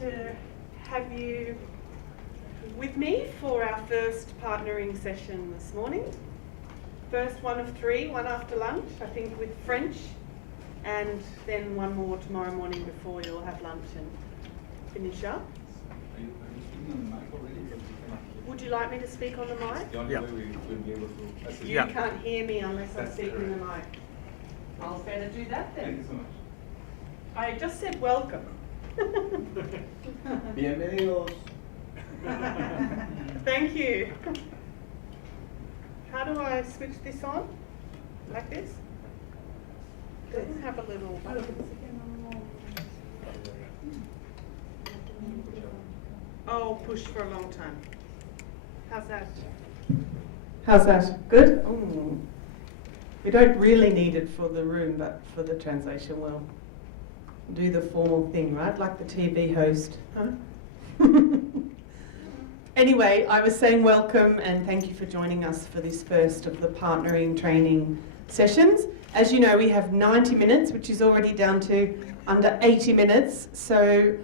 to have you with me for our first partnering session this morning. First one of three, one after lunch, I think with French, and then one more tomorrow morning before you'll have lunch and finish up. Are you speaking on the mic already? Would you like me to speak on the mic? The only way we will be able to assist. You can't hear me unless I'm speaking in the mic. I'll better do that then. Thank you so much. I just said welcome. Bienvenidos. Thank you. How do I switch this on? Like this? Doesn't have a little button. Oh, push for a long time. How's that? How's that? Good? Ooh. We don't really need it for the room, but for the translation we'll do the formal thing, right? Like the TV host. Huh? Anyway, I was saying welcome and thank you for joining us for this first of the partnering training sessions. As you know, we have 90 minutes, which is already down to under 80 minutes. So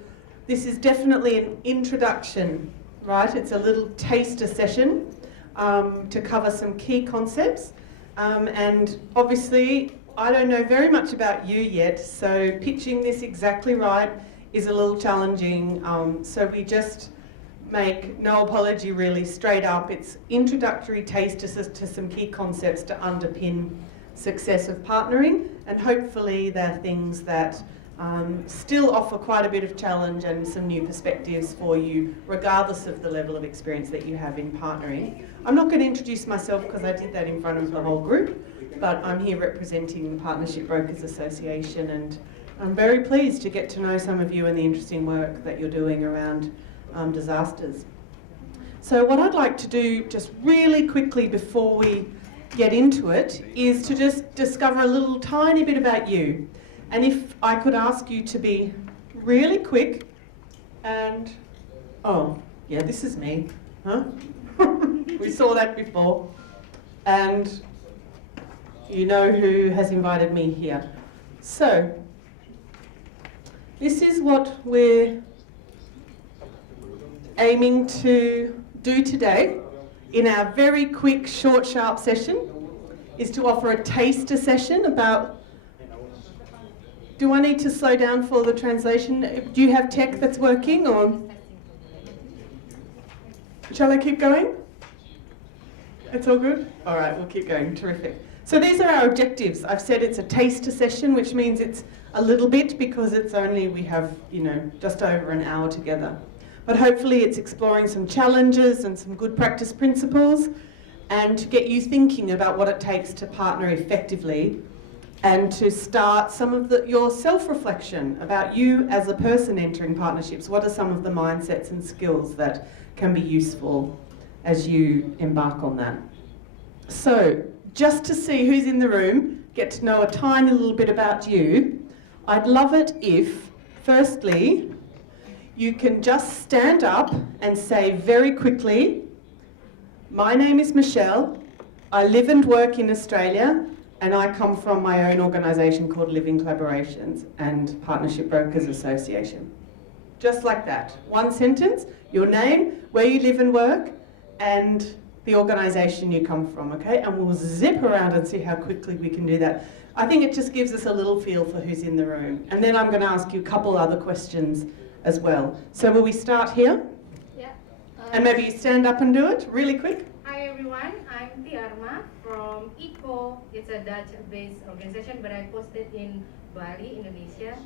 this is definitely an introduction, right? It's a little taster session to cover some key concepts. And obviously, I don't know very much about you yet, so pitching this exactly right is a little challenging. So we just make no apology really, straight up. It's introductory tasters to some key concepts to underpin success of partnering, and hopefully they're things that still offer quite a bit of challenge and some new perspectives for you, regardless of the level of experience that you have in partnering. I'm not going to introduce myself because I did that in front of the whole group, but I'm here representing the Partnership Brokers Association, and I'm very pleased to get to know some of you and the interesting work that you're doing around disasters. So what I'd like to do just really quickly before we get into it is to just discover a little tiny bit about you. And if I could ask you to be really quick and, oh, yeah, this is me, huh? We saw that before. And you know who has invited me here. So, this is what we're aiming to do today in our very quick, short, sharp session, is to offer a taster session about... Do I need to slow down for the translation? Do you have tech that's working, or shall I keep going? It's all good? All right, we'll keep going. Terrific. So these are our objectives. I've said it's a taster session, which means it's a little bit because it's only, we have, just over an hour together. But hopefully it's exploring some challenges and some good practice principles, and to get you thinking about what it takes to partner effectively, and to start some of your self-reflection about you as a person entering partnerships. What are some of the mindsets and skills that can be useful as you embark on that? So, just to see who's in the room, get to know a tiny little bit about you, I'd love it if, firstly, you can just stand up and say very quickly, my name is Michelle, I live and work in Australia, and I come from my own organisation called Living Collaborations and Partnership Brokers Association. Just like that. One sentence, your name, where you live and work, and the organisation you come from, okay? And we'll zip around and see how quickly we can do that. I think it just gives us a little feel for who's in the room. And then I'm going to ask you a couple other questions as well. So will we start here? Yeah. And maybe you stand up and do it really quick. Hi everyone, I'm Tiarma from ICO. It's a Dutch-based organization, but I posted in Bali, Indonesia.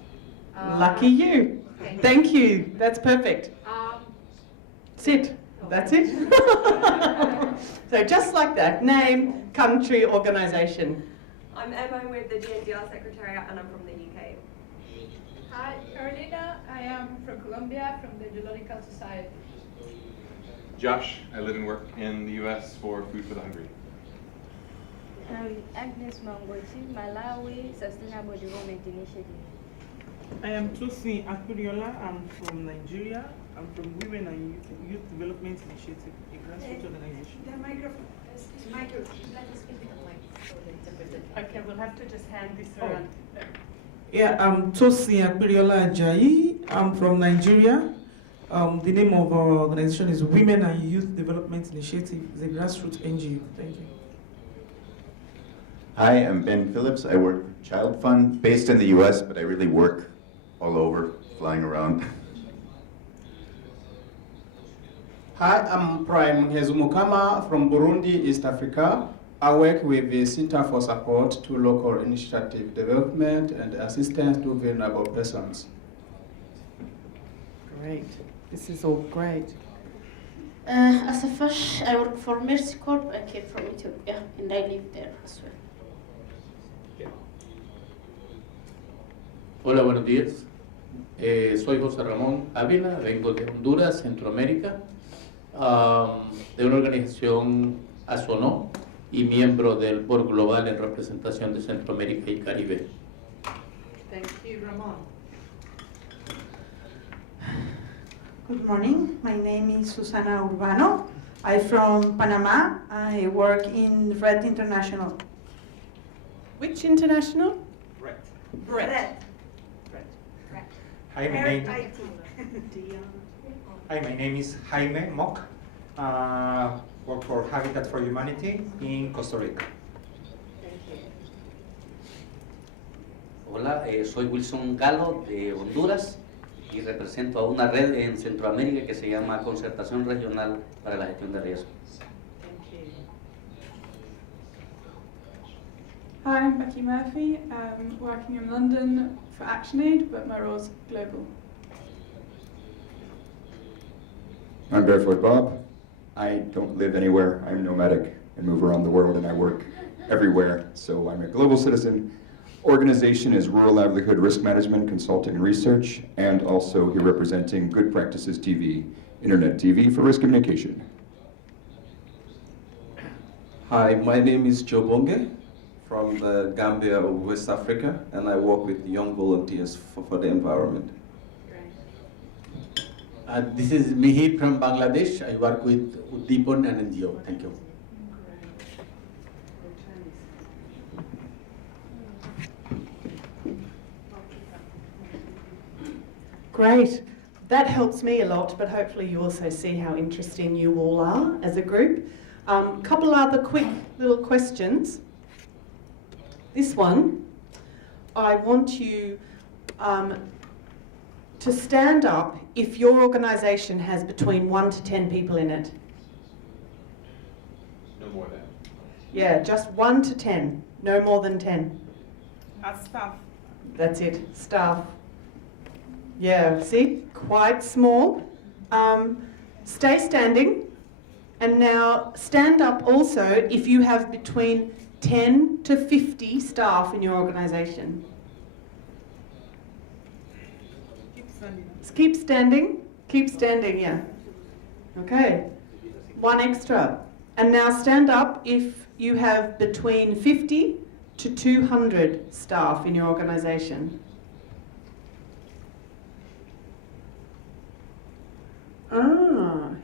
Lucky you. Thank you. That's perfect. Sit. That's it. So just like that, name, country, organisation. I'm Emma with the GNDR Secretariat, and I'm from the UK. Hi, Carolina. I am from Colombia, from the Geological Society. Josh, I live and work in the US for Food for the Hungry. Agnes Mangoti, Malawi Sustainable Development Initiative. I am Tosin Akuriola. I'm from Nigeria. I'm from Women and Youth Development Initiative, a grassroots organization. The microphone. Let us speak with the mic. Okay, we'll have to just hand this around. Yeah, I'm Tosi Akpiriola Ajayi. I'm from Nigeria. The name of our organization is Women and Youth Development Initiative. It's a grassroots NGO. Thank you. Hi, I'm Ben Phillips. I work for Child Fund, based in the US, but I really work all over, flying around. Hi, I'm Prime Hezumukama from Burundi, East Africa. I work with the Center for Support to Local Initiative Development and Assistance to Vulnerable Persons. Great. This is all great. As a first, I work for Mercy Corp. I came from Ethiopia and I live there as well. Hola, buenos días. Soy José Ramón Ávila, vengo de Honduras, Centroamérica, de una organización ASONO y miembro del Board Global en representación de Centroamérica y Caribe. Thank you, Ramon. Good morning. My name is Susana Urbano. I'm from Panama. I work in Red International. Which international? Right. Red. Hi, my name is Jaime Mock. Work for Habitat for Humanity in Costa Rica. Hola, soy Wilson Galo de Honduras y represento a una red en Centroamérica que se llama Concertación Regional para la Gestión de Riesgos. Hi, I'm Becky Murphy. I'm working in London for ActionAid, but my role's global. I'm Barefoot Bob. I don't live anywhere. I'm nomadic and move around the world, and I work everywhere. So I'm a global citizen. Organization is Rural Livelihood Risk Management Consulting and Research, and also here representing Good Practices TV, Internet TV for risk communication. Hi, my name is Joe Bonge from the Gambia of West Africa, and I work with young volunteers for the environment. This is Mihir from Bangladesh. I work with Uddipon and NGO. Thank you. Great. That helps me a lot, but hopefully you also see how interesting you all are as a group. Couple other quick little questions. This one, I want you to stand up if your organisation has between 1 to 10 people in it. No more than. Yeah, just 1 to 10, no more than 10. As staff. That's it, staff. Yeah, see, quite small. Stay standing, and now stand up also if you have between 10 to 50 staff in your organisation. Keep standing, yeah. Okay, one extra. And now stand up if you have between 50 to 200 staff in your organisation.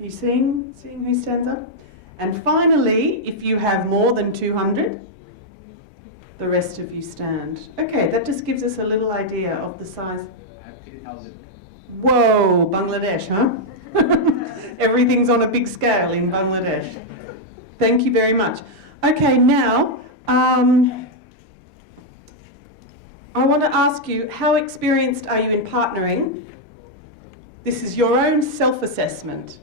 You seeing who stands up? And finally, if you have more than 200, the rest of you stand. Okay, that just gives us a little idea of the size. I have 3,000. Whoa, Bangladesh, huh? Everything's on a big scale in Bangladesh. Thank you very much. Okay, now, I want to ask you, how experienced are you in partnering? This is your own self-assessment.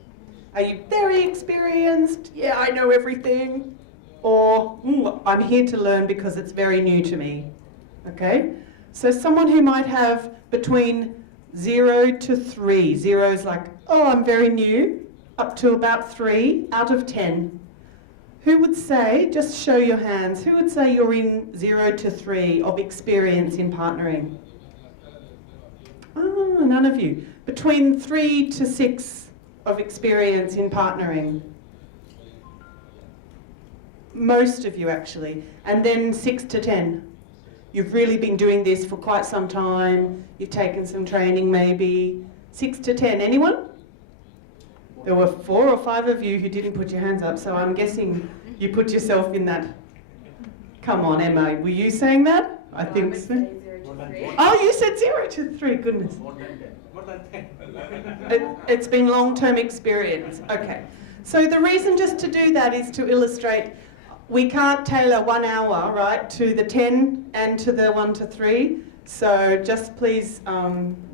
Are you very experienced? Yeah, I know everything. Or, I'm here to learn because it's very new to me. Okay? So someone who might have between 0 to 3. 0 is like, oh, I'm very new, up to about 3 out of 10. Who would say, just show your hands, who would say you're in 0 to 3 of experience in partnering? Oh, none of you. Between 3 to 6 of experience in partnering. Most of you actually. And then 6 to 10. You've really been doing this for quite some time. You've taken some training maybe. 6 to 10. Anyone? There were 4 or 5 of you who didn't put your hands up, so I'm guessing you put yourself in that. Come on, Emma, were you saying that? I think so. 0 to 3. Oh, you said 0 to 3, goodness. More than 10. More than 10. It's been long-term experience. Okay. So the reason just to do that is to illustrate we can't tailor 1 hour, right, to the 10 and to the 1 to 3. So just please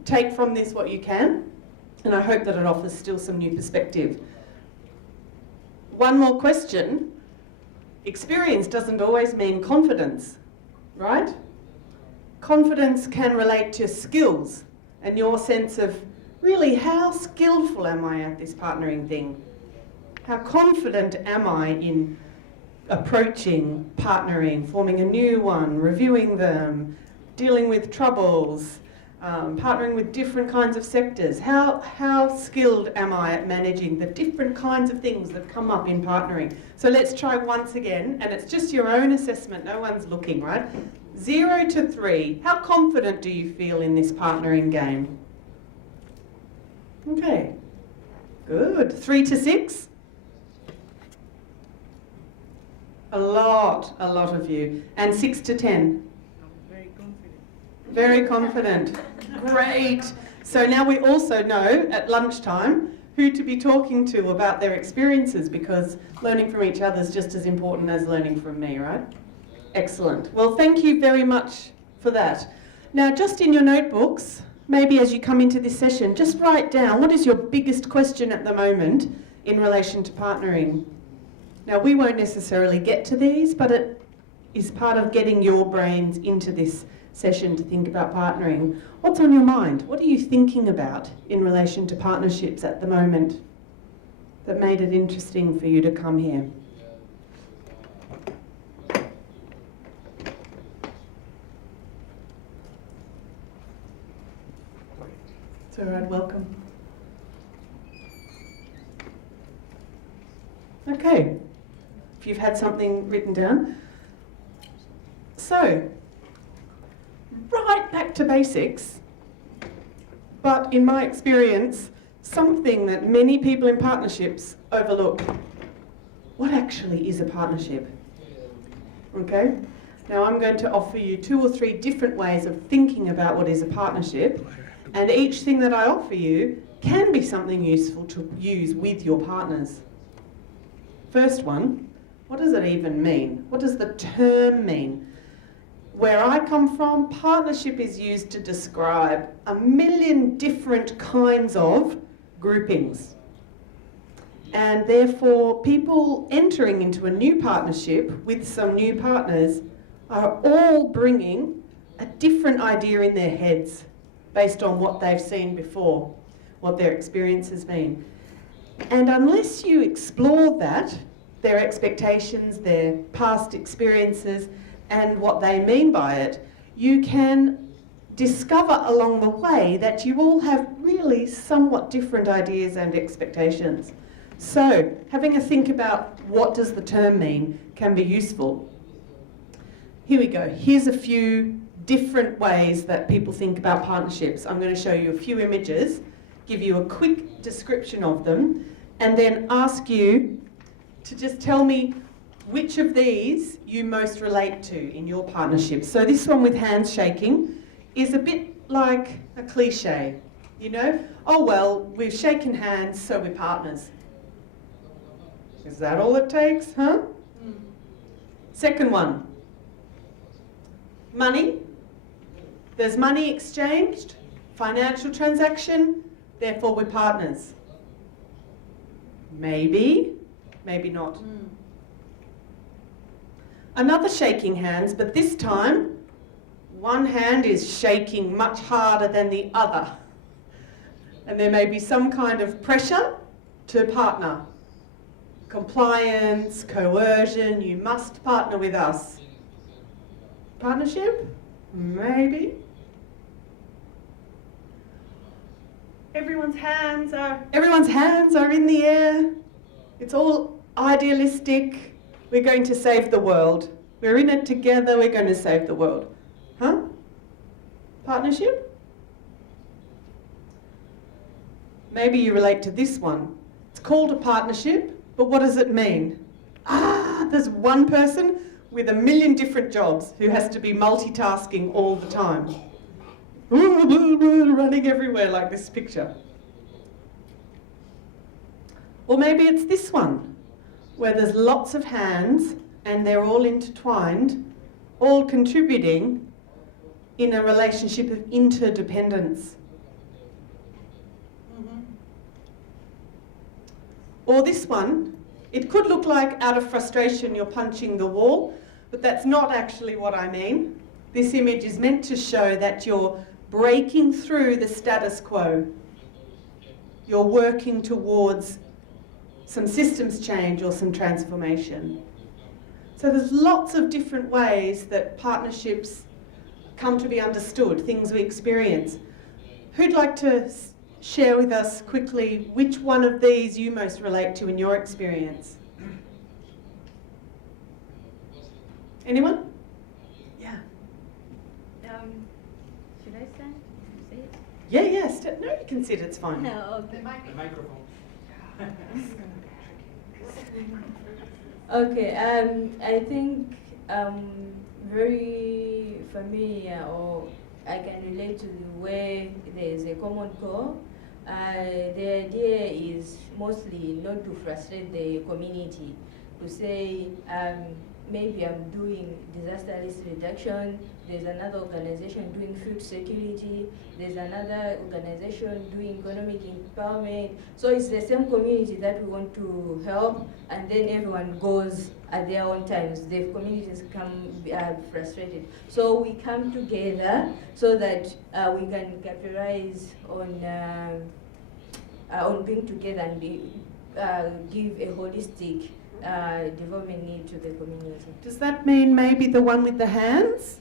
take from this what you can, and I hope that it offers still some new perspective. One more question. Experience doesn't always mean confidence, right? Confidence can relate to skills and your sense of, really, how skillful am I at this partnering thing? How confident am I in approaching partnering, forming a new one, reviewing them, dealing with troubles, partnering with different kinds of sectors? How skilled am I at managing the different kinds of things that come up in partnering? So let's try once again, and it's just your own assessment, no one's looking, right? 0 to 3, how confident do you feel in this partnering game? Okay, good. 3 to 6? A lot of you. And 6 to 10? Very confident. Great. So now we also know at lunchtime who to be talking to about their experiences, because learning from each other is just as important as learning from me, right? Excellent. Well, thank you very much for that. Now, just in your notebooks, maybe as you come into this session, just write down what is your biggest question at the moment in relation to partnering. Now, we won't necessarily get to these, but it is part of getting your brains into this session to think about partnering. What's on your mind? What are you thinking about in relation to partnerships at the moment that made it interesting for you to come here? It's all right, welcome. Okay, if you've had something written down. So, right back to basics, but in my experience, something that many people in partnerships overlook. What actually is a partnership? Okay, now I'm going to offer you 2 or 3 different ways of thinking about what is a partnership, and each thing that I offer you can be something useful to use with your partners. First one, what does it even mean? What does the term mean? Where I come from, partnership is used to describe a million different kinds of groupings. And therefore, people entering into a new partnership with some new partners are all bringing a different idea in their heads based on what they've seen before, what their experience has been. And unless you explore that, their expectations, their past experiences, and what they mean by it, you can discover along the way that you all have really somewhat different ideas and expectations. So, having a think about what does the term mean can be useful. Here we go. Here's a few different ways that people think about partnerships. I'm going to show you a few images, give you a quick description of them, and then ask you to just tell me which of these you most relate to in your partnership. So this one with hands shaking is a bit like a cliche, you know? Oh well, we've shaken hands, so we're partners. Is that all it takes, huh? Second one, money. There's money exchanged, financial transaction, therefore we're partners. Maybe, maybe not. Another shaking hands, but this time, one hand is shaking much harder than the other. And there may be some kind of pressure to partner. Compliance, coercion, you must partner with us. Partnership? Maybe. Everyone's hands are in the air. It's all idealistic. We're going to save the world. We're in it together, we're going to save the world. Huh? Partnership? Maybe you relate to this one. It's called a partnership, but what does it mean? There's one person with a million different jobs who has to be multitasking all the time. Running everywhere like this picture. Or maybe it's this one, where there's lots of hands and they're all intertwined, all contributing in a relationship of interdependence. Or this one, it could look like out of frustration you're punching the wall, but that's not actually what I mean. This image is meant to show that you're breaking through the status quo. You're working towards some systems change or some transformation. So there's lots of different ways that partnerships come to be understood, things we experience. Who'd like to share with us quickly which one of these you most relate to in your experience? Anyone? Yeah. Should I stand? Say it? Yeah. No, you can sit, it's fine. No, okay. The microphone. Okay, I think very familiar, or I can relate to where there is a common core. The idea is mostly not to frustrate the community, to say maybe I'm doing disaster risk reduction, there's another organization doing food security, there's another organization doing economic empowerment. So it's the same community that we want to help, and then everyone goes at their own times. The communities come frustrated. So we come together so that we can capitalize on being together and give a holistic development need to the community. Does that mean maybe the one with the hands?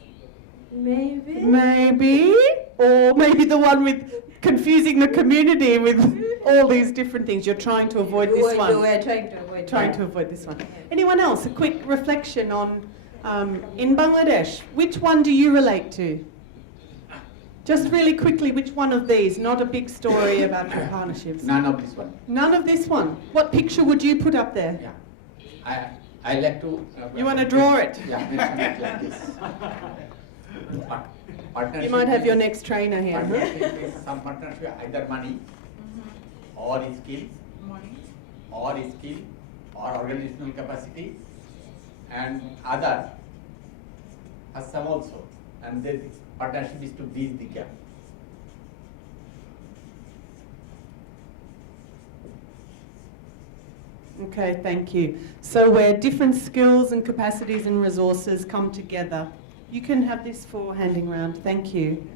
Maybe. Maybe. Or maybe the one with confusing the community with all these different things. You're trying to avoid this one. We're trying to avoid Trying to avoid this one. Anyone else? A quick reflection on, in Bangladesh, which one do you relate to? Just really quickly, which one of these? Not a big story about your partnerships. None of this one. None of this one. What picture would you put up there? Yeah. I like to... You want to draw it? Yeah, make it like this. You might have your next trainer here. Partnership is some partnership, either money, or skill, or organizational capacity, and other has some also. And this partnership is to bridge the gap. Okay, thank you. So where different skills and capacities and resources come together. You can have this for handing round. Thank you.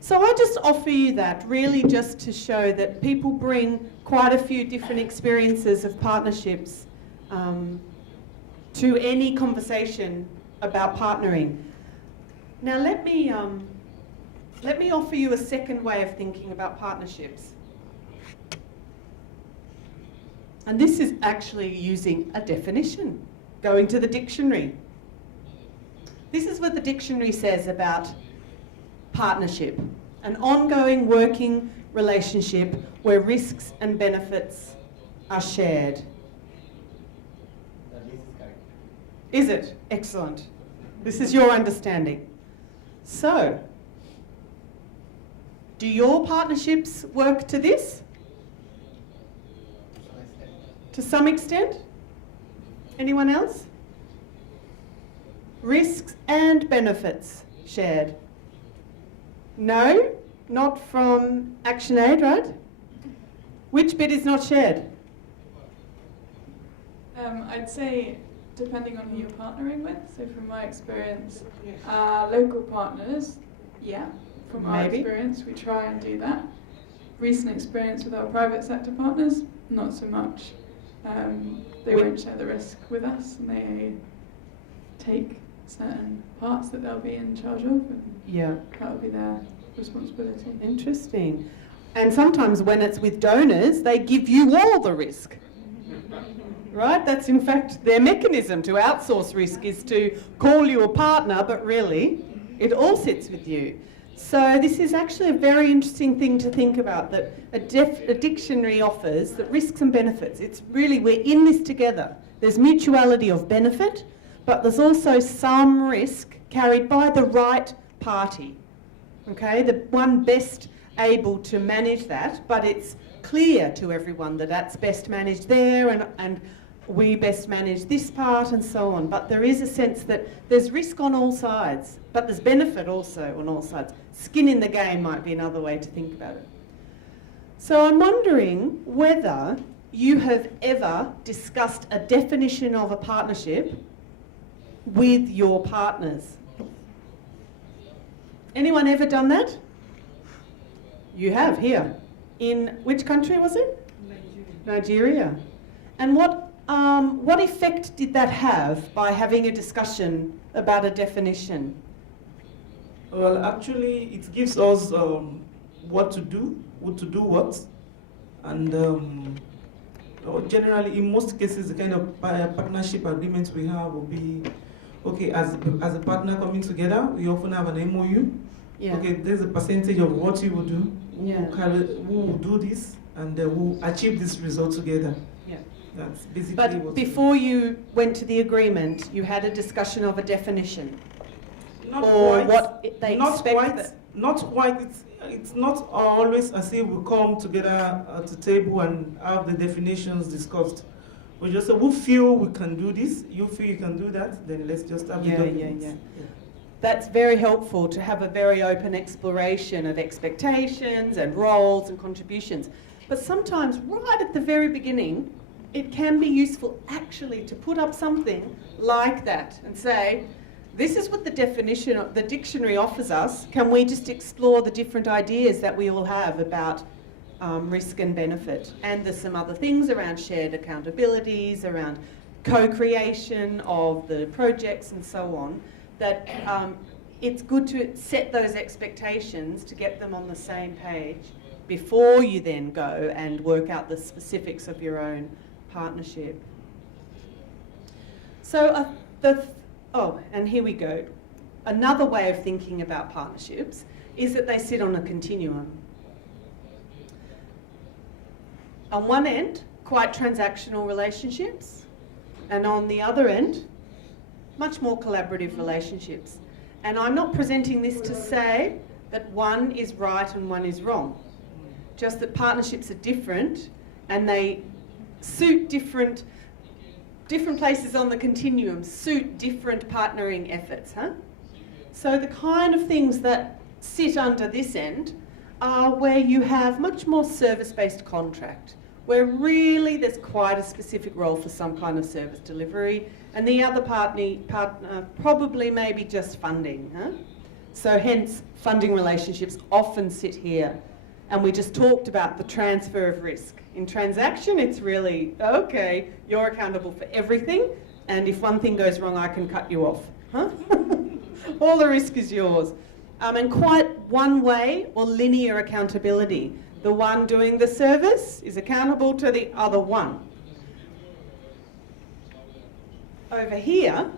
So I just offer you that really just to show that people bring quite a few different experiences of partnerships to any conversation about partnering. Now let me offer you a second way of thinking about partnerships. And this is actually using a definition, going to the dictionary. This is what the dictionary says about partnership: an ongoing working relationship where risks and benefits are shared. This is correct. Is it? Excellent. This is your understanding. So, do your partnerships work to this? To some extent? Anyone else? Risks and benefits shared. No? Not from ActionAid, right? Which bit is not shared? I'd say depending on who you're partnering with. So from my experience, local partners, yeah. From our Maybe. experience, we try and do that. Recent experience with our private sector partners, not so much. They won't share the risk with us, and they take certain parts that they'll be in charge of, and that will be their responsibility. Interesting. And sometimes when it's with donors, they give you all the risk. Right? That's in fact their mechanism to outsource risk, is to call you a partner, but really it all sits with you. So this is actually a very interesting thing to think about, that a dictionary offers that risks and benefits. It's really, we're in this together. There's mutuality of benefit, but there's also some risk carried by the right party, okay? The one best able to manage that, but it's clear to everyone that that's best managed there and we best manage this part and so on. But there is a sense that there's risk on all sides, but there's benefit also on all sides. Skin in the game might be another way to think about it. So I'm wondering whether you have ever discussed a definition of a partnership with your partners. Anyone ever done that? You have, here. In which country was it? Nigeria. And what effect did that have by having a discussion about a definition? Well, actually, it gives us what to do, what, and generally, in most cases, the kind of partnership agreements we have will be, okay, as a partner coming together, we often have an MOU. Yeah. Okay, there's a percentage of what you will do, who will do this, and who will achieve this result together. Yeah. That's basically But what before you went to the agreement, you had a discussion of a definition. Not or quite, what they not expect. quite, not quite. It's not always as if we come together at the table and have the definitions discussed. We just say, we feel we can do this, you feel you can do that, then let's just have the documents. Yeah. That's very helpful to have a very open exploration of expectations and roles and contributions. But sometimes, right at the very beginning, it can be useful actually to put up something like that and say, this is what the definition, the dictionary offers us. Can we just explore the different ideas that we all have about risk and benefit? And there's some other things around shared accountabilities, around co-creation of the projects and so on, that it's good to set those expectations to get them on the same page before you then go and work out the specifics of your own partnership. So and here we go. Another way of thinking about partnerships is that they sit on a continuum. On one end, quite transactional relationships, and on the other end, much more collaborative relationships. And I'm not presenting this to say that one is right and one is wrong, just that partnerships are different and they suit different places on the continuum, suit different partnering efforts. So the kind of things that sit under this end are where you have much more service-based contract, where really there's quite a specific role for some kind of service delivery, and the other partner probably maybe just funding. So hence, funding relationships often sit here. And we just talked about the transfer of risk. In transaction, it's really, okay, you're accountable for everything, and if one thing goes wrong, I can cut you off. All the risk is yours. And quite one way or linear accountability. The one doing the service is accountable to the other one. Over here,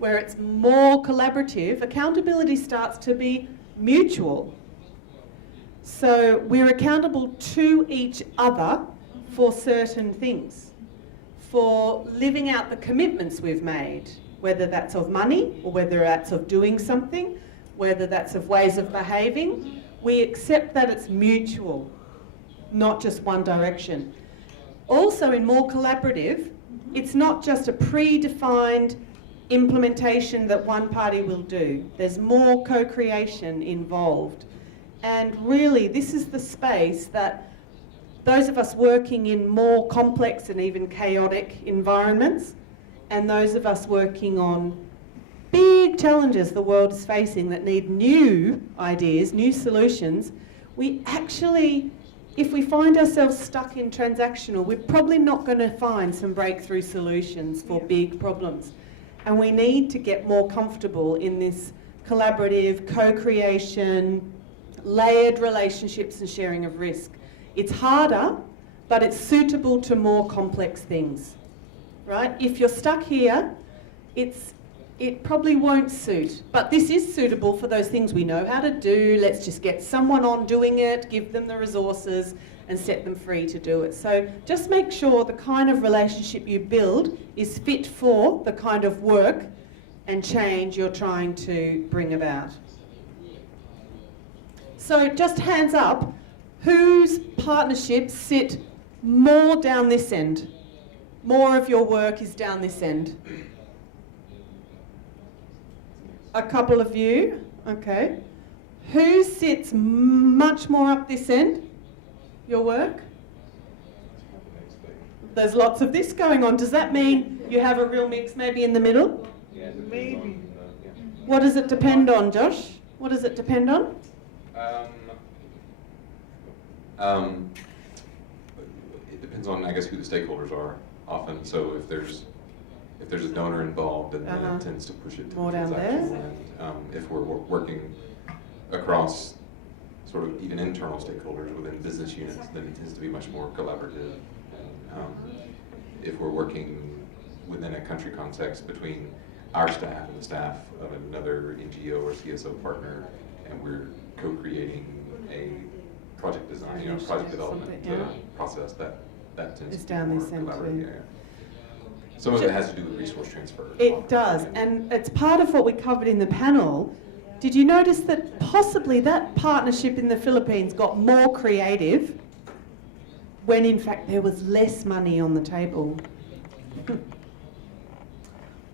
where it's more collaborative, accountability starts to be mutual. So we're accountable to each other for certain things, for living out the commitments we've made, whether that's of money or whether that's of doing something, whether that's of ways of behaving. We accept that it's mutual, not just one direction. Also, in more collaborative, it's not just a predefined implementation that one party will do. There's more co-creation involved. And really, this is the space that those of us working in more complex and even chaotic environments, and those of us working on big challenges the world is facing that need new ideas, new solutions, we actually, if we find ourselves stuck in transactional, we're probably not going to find some breakthrough solutions for big problems. And we need to get more comfortable in this collaborative, co-creation, layered relationships and sharing of risk. It's harder, but it's suitable to more complex things, right? If you're stuck here, it's it probably won't suit. But this is suitable for those things we know how to do. Let's just get someone on doing it, give them the resources, and set them free to do it. So just make sure the kind of relationship you build is fit for the kind of work and change you're trying to bring about. So just hands up, whose partnerships sit more down this end? More of your work is down this end. A couple of you, okay. Who sits much more up this end? Your work? There's lots of this going on. Does that mean you have a real mix maybe in the middle? Maybe. What does it depend on, Josh? What does it depend on? It depends on, I guess, who the stakeholders are often. So if there's a donor involved, then that tends to push it to more the down transactional there. end. If we're working across sort of even internal stakeholders within business units, then it tends to be much more collaborative. If we're working within a country context between our staff and the staff of another NGO or CSO partner, and we're co-creating a project design, project development process, that tends to be more collaborative. Yeah. Some of it has to do with resource transfer. It does, and it's part of what we covered in the panel. Did you notice that possibly that partnership in the Philippines got more creative when in fact there was less money on the table?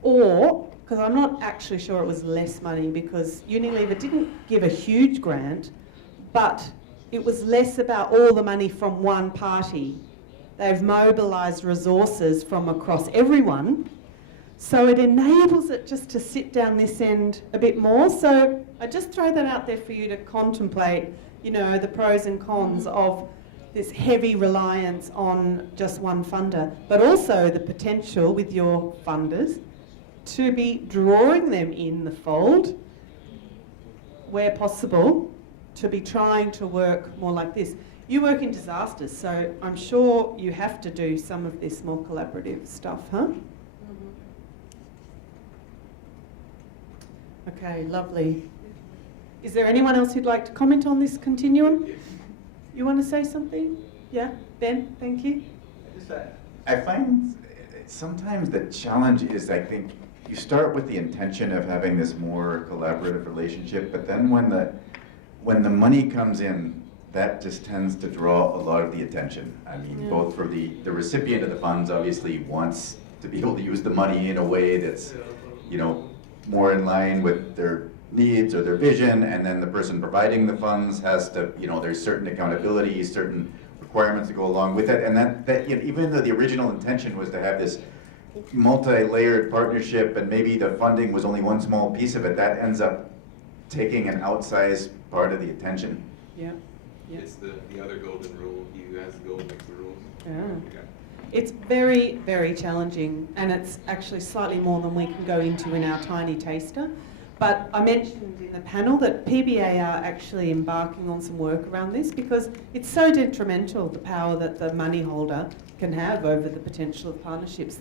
Or, because I'm not actually sure it was less money, because Unilever didn't give a huge grant, but it was less about all the money from one party. They've mobilised resources from across everyone, so it enables it just to sit down this end a bit more. So I just throw that out there for you to contemplate, the pros and cons of this heavy reliance on just one funder, but also the potential with your funders to be drawing them in the fold where possible, to be trying to work more like this. You work in disasters, so I'm sure you have to do some of this more collaborative stuff, huh? Okay, lovely. Is there anyone else who'd like to comment on this continuum? You want to say something? Yeah, Ben, thank you. I find sometimes the challenge is, I think, you start with the intention of having this more collaborative relationship, but then when the money comes in, that just tends to draw a lot of the attention. I mean, both for the recipient of the funds obviously wants to be able to use the money in a way that's, more in line with their needs or their vision, and then the person providing the funds has to, there's certain accountability, certain requirements to go along with it, and that even though the original intention was to have this multi-layered partnership, and maybe the funding was only one small piece of it, that ends up taking an outsized part of the attention. Yeah. It's the other golden rule: he who has the gold makes the rules. Yeah. It's very, very challenging, and it's actually slightly more than we can go into in our tiny taster. But I mentioned in the panel that PBA are actually embarking on some work around this, because it's so detrimental, the power that the money holder can have over the potential of partnerships.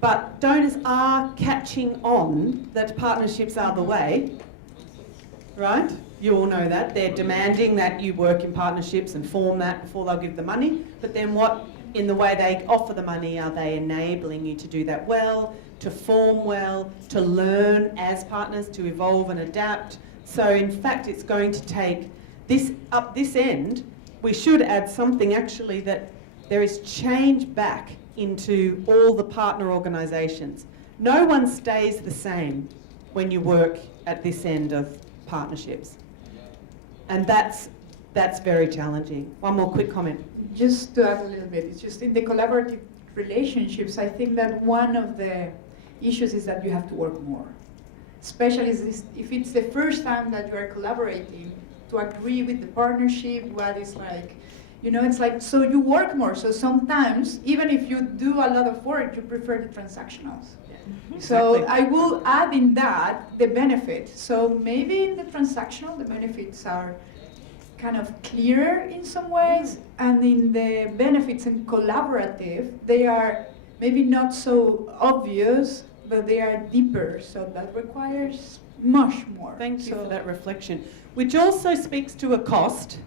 But donors are catching on that partnerships are the way, right? You all know that. They're demanding that you work in partnerships and form that before they'll give the money. But then what, in the way they offer the money, are they enabling you to do that well, to form well, to learn as partners, to evolve and adapt? So in fact, it's going to take this, up this end, we should add something actually that there is change back into all the partner organisations. No one stays the same when you work at this end of partnerships. And that's very challenging. One more quick comment. Just to add a little bit, it's just in the collaborative relationships, I think that one of the issues is that you have to work more. Especially if it's the first time that you are collaborating, to agree with the partnership, what is like, it's like, so you work more. So sometimes, even if you do a lot of work, you prefer the transactionals. Exactly. So I will add in that the benefit. So maybe in the transactional, the benefits are kind of clearer in some ways, and in the benefits in collaborative, they are maybe not so obvious, but they are deeper, so that requires much more. Thank you for that reflection, which also speaks to a cost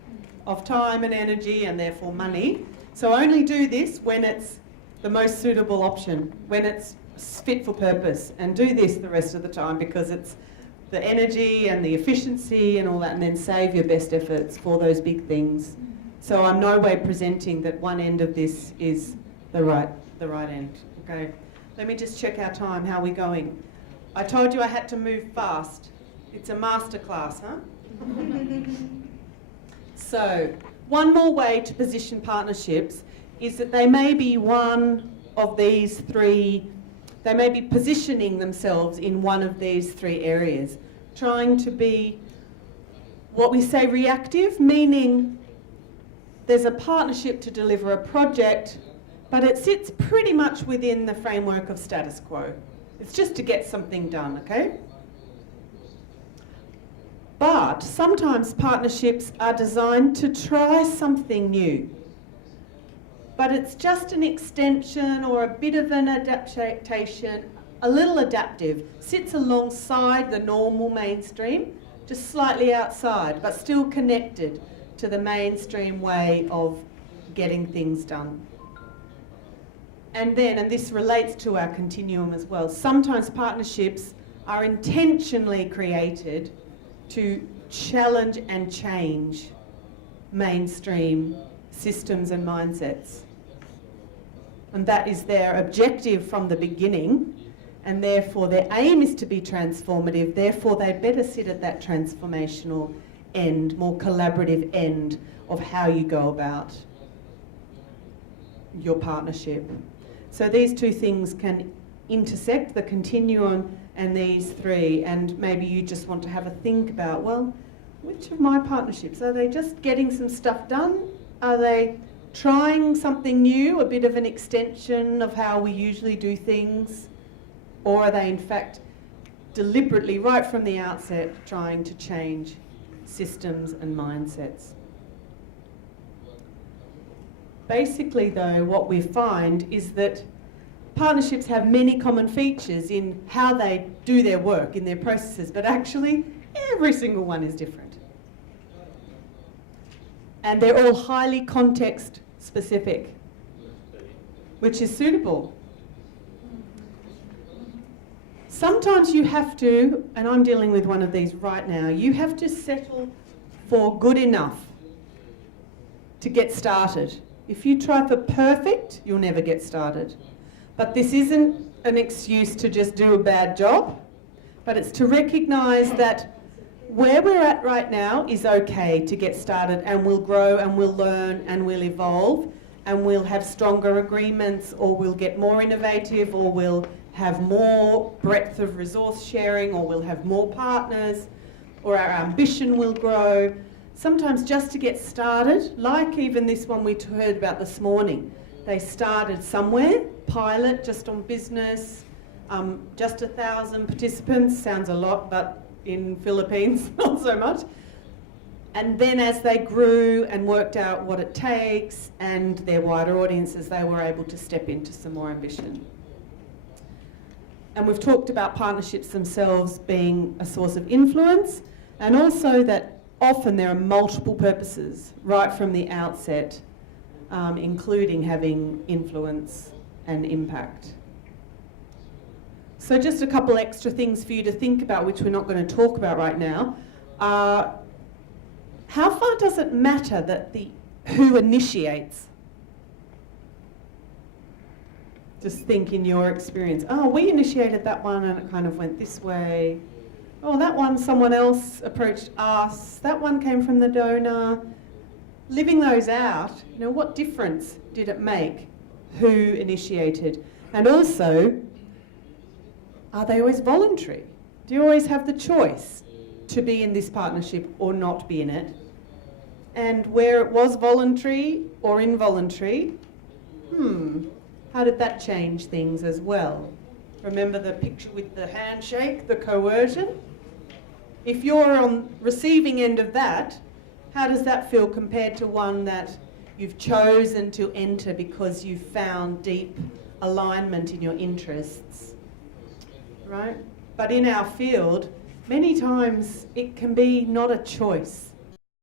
of time and energy and therefore money. So only do this when it's the most suitable option, when it's fit for purpose, and do this the rest of the time because it's the energy and the efficiency and all that, and then save your best efforts for those big things. So I'm no way presenting that one end of this is the right end. Okay, let me just check our time. How are we going? I told you I had to move fast. It's a masterclass, huh? So, one more way to position partnerships is that they may be one of these three, they may be positioning themselves in one of these three areas, trying to be what we say reactive, meaning there's a partnership to deliver a project, but it sits pretty much within the framework of status quo. It's just to get something done, okay? But sometimes partnerships are designed to try something new. But it's just an extension or a bit of an adaptation, a little adaptive, sits alongside the normal mainstream, just slightly outside, but still connected to the mainstream way of getting things done. And then, and this relates to our continuum as well, sometimes partnerships are intentionally created to challenge and change mainstream systems and mindsets. And that is their objective from the beginning, and therefore their aim is to be transformative, therefore they'd better sit at that transformational end, more collaborative end of how you go about your partnership. So these two things can intersect, the continuum and these three, and maybe you just want to have a think about, well, which of my partnerships, are they just getting some stuff done? Are they trying something new, a bit of an extension of how we usually do things? Or are they in fact deliberately, right from the outset, trying to change systems and mindsets? Basically though, what we find is that partnerships have many common features in how they do their work, in their processes, but actually every single one is different. And they're all highly context specific, which is suitable. Sometimes you have to, and I'm dealing with one of these right now, you have to settle for good enough to get started. If you try for perfect, you'll never get started. But this isn't an excuse to just do a bad job, but it's to recognise that where we're at right now is okay to get started, and we'll grow and we'll learn and we'll evolve and we'll have stronger agreements, or we'll get more innovative, or we'll have more breadth of resource sharing, or we'll have more partners, or our ambition will grow. Sometimes just to get started, like even this one we heard about this morning, they started somewhere, pilot, just on business, just 1,000 participants, sounds a lot, but in Philippines, not so much. And then as they grew and worked out what it takes and their wider audiences, they were able to step into some more ambition. And we've talked about partnerships themselves being a source of influence, and also that often there are multiple purposes right from the outset, including having influence and impact. So just a couple extra things for you to think about, which we're not going to talk about right now. How far does it matter that who initiates? Just think in your experience, oh, we initiated that one and it kind of went this way. Oh, that one, someone else approached us. That one came from the donor. Living those out, you know, what difference did it make who initiated? And also, are they always voluntary? Do you always have the choice to be in this partnership or not be in it? And where it was voluntary or involuntary, how did that change things as well? Remember the picture with the handshake, the coercion? If you're on receiving end of that, how does that feel compared to one that you've chosen to enter because you've found deep alignment in your interests? right? But in our field, many times it can be not a choice.